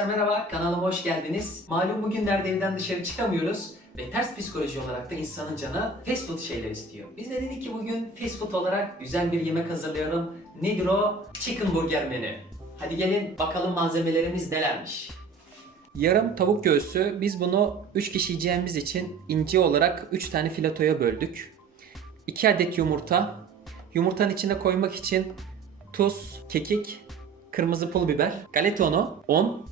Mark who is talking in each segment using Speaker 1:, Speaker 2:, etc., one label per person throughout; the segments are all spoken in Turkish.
Speaker 1: Arkadaşlar merhaba, kanalıma hoş geldiniz. Malum bugünlerde evden dışarı çıkamıyoruz ve ters psikoloji olarak da insanın canı fast food şeyler istiyor. Biz de dedik ki bugün fast food olarak güzel bir yemek hazırlayalım. Nedir o? Chicken burger menü. Hadi gelin bakalım malzemelerimiz nelermiş. Yarım tavuk göğsü. Biz bunu 3 kişi yiyeceğimiz için ince olarak 3 tane filetoya böldük. 2 adet yumurta. Yumurtanın içine koymak için tuz, kekik, kırmızı pul biber, galeta unu, un.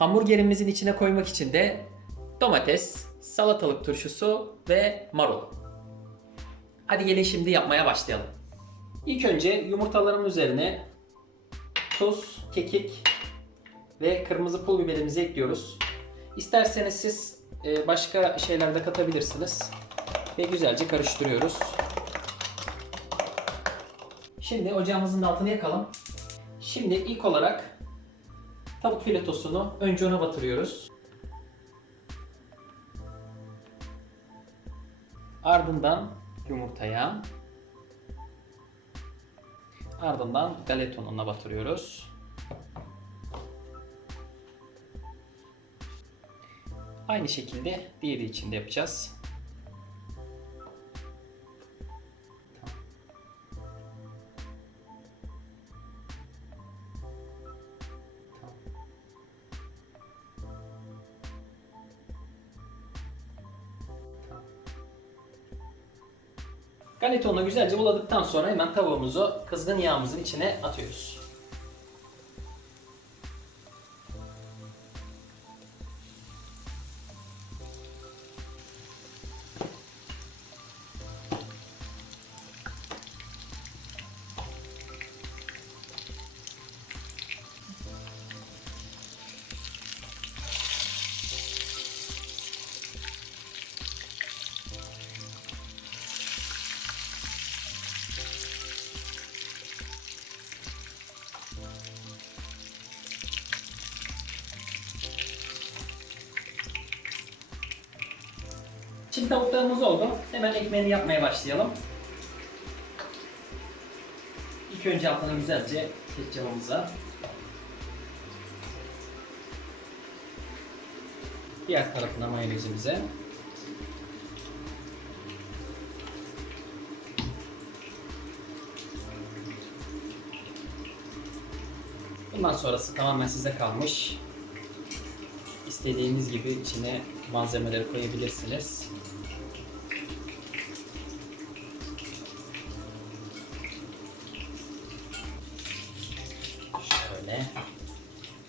Speaker 1: Hamburgerimizin içine koymak için de domates, salatalık turşusu ve marul. Hadi gelin şimdi yapmaya başlayalım. İlk önce yumurtaların üzerine tuz, kekik ve kırmızı pul biberimizi ekliyoruz. İsterseniz siz e, başka şeyler de katabilirsiniz. Ve güzelce karıştırıyoruz. Şimdi ocağımızın altını yakalım. Şimdi ilk olarak tavuk filetosunu önce ona batırıyoruz. Ardından yumurtaya, ardından galeta ununa batırıyoruz. Aynı şekilde diğeri için de yapacağız. Galeta ununu güzelce buladıktan sonra hemen tavuğumuzu kızgın yağımızın içine atıyoruz. Şimdi tavuklarımız oldu. Hemen ekmeğini yapmaya başlayalım. İlk önce altına güzelce ketçabımıza. Diğer tarafına mayonezimize. Bundan sonrası tamamen size kalmış. İstediğiniz gibi içine malzemeleri koyabilirsiniz.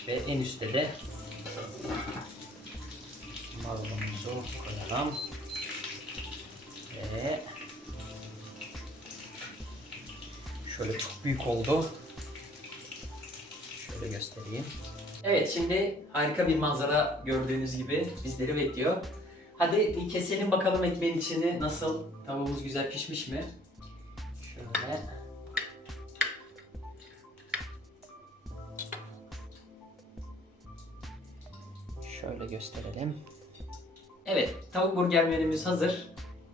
Speaker 1: Ve en üstte de marulumuzu koyalım. Ve şöyle çok büyük oldu. Şöyle göstereyim. Evet şimdi harika bir manzara gördüğünüz gibi bizleri bekliyor. Hadi bir keselim bakalım ekmeğin içini nasıl tavuğumuz güzel pişmiş mi? Şöyle. Şöyle gösterelim. Evet, tavuk burger menümüz hazır.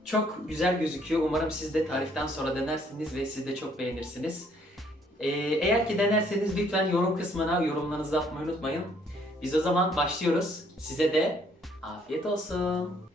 Speaker 1: Çok güzel gözüküyor. Umarım siz de tariften sonra denersiniz ve siz de çok beğenirsiniz. Ee, eğer ki denerseniz lütfen yorum kısmına yorumlarınızı atmayı unutmayın. Biz o zaman başlıyoruz. Size de afiyet olsun.